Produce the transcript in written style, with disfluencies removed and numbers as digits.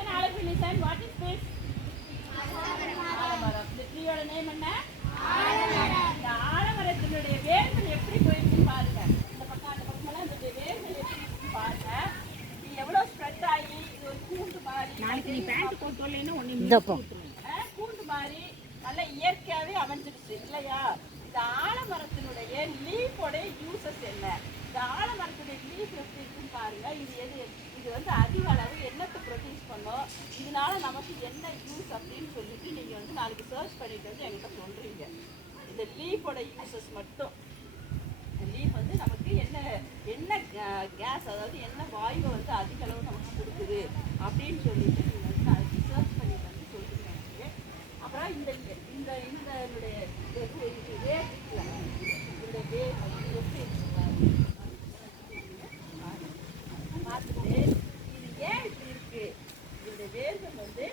an audible listen. What is this? ஆலமரம். இந்த ட்ரீயோட name என்ன? ஆலமரம். இந்த ஆலமரத்தினுடைய வேர்கள் எப்படி போயிருக்குன்னு பாருங்க. இந்த பக்கம் அந்த பக்கமெல்லாம் இந்த வேர்கள் எப்படி இருக்குன்னு பாருங்க. இது எவ்வளோ ஸ்ப்ரெட் ஆகி இது ஒரு கூண்டு மாதிரி. நாளைக்கு நீ பேண்ட் போட்டோல்லைன்னா கூண்டு மாதிரி நல்ல இயற்கையாகவே அமைஞ்சிருச்சு இல்லையா? இந்த ஆலமரத்தினுடைய லீஃபோட யூசஸ் என்ன? இந்த ஆலமரத்துடைய லீஃப் எப்படி இருக்குன்னு பாருங்க. இது வந்து அதிக அளவு என்னத்தை ப்ரொடியூஸ் பண்ணோம், இதனால நமக்கு என்ன யூஸ் அப்படின்னு சொல்லிட்டு நீங்கள் வந்து நாளைக்கு சர்ச் பண்ணிட்டு வந்து என்கிட்ட சொல்கிறீங்க. இந்த லீஃபோட யூசஸ் மட்டும், லீஃப் வந்து நமக்கு என்ன கேஸ், அதாவது என்ன வாயுவை வந்து அதிக அளவு நமக்கு கொடுக்குது அப்படின்னு சொல்லிட்டு நீங்கள் வந்து நாளைக்கு சர்ச் பண்ணிட்டு வந்து சொல்கிறீங்க எனக்கு. அப்புறம் இந்த பார்த்துட்டு இது ஏன் இப்படி இருக்கு, இந்த வேர்கள் வந்து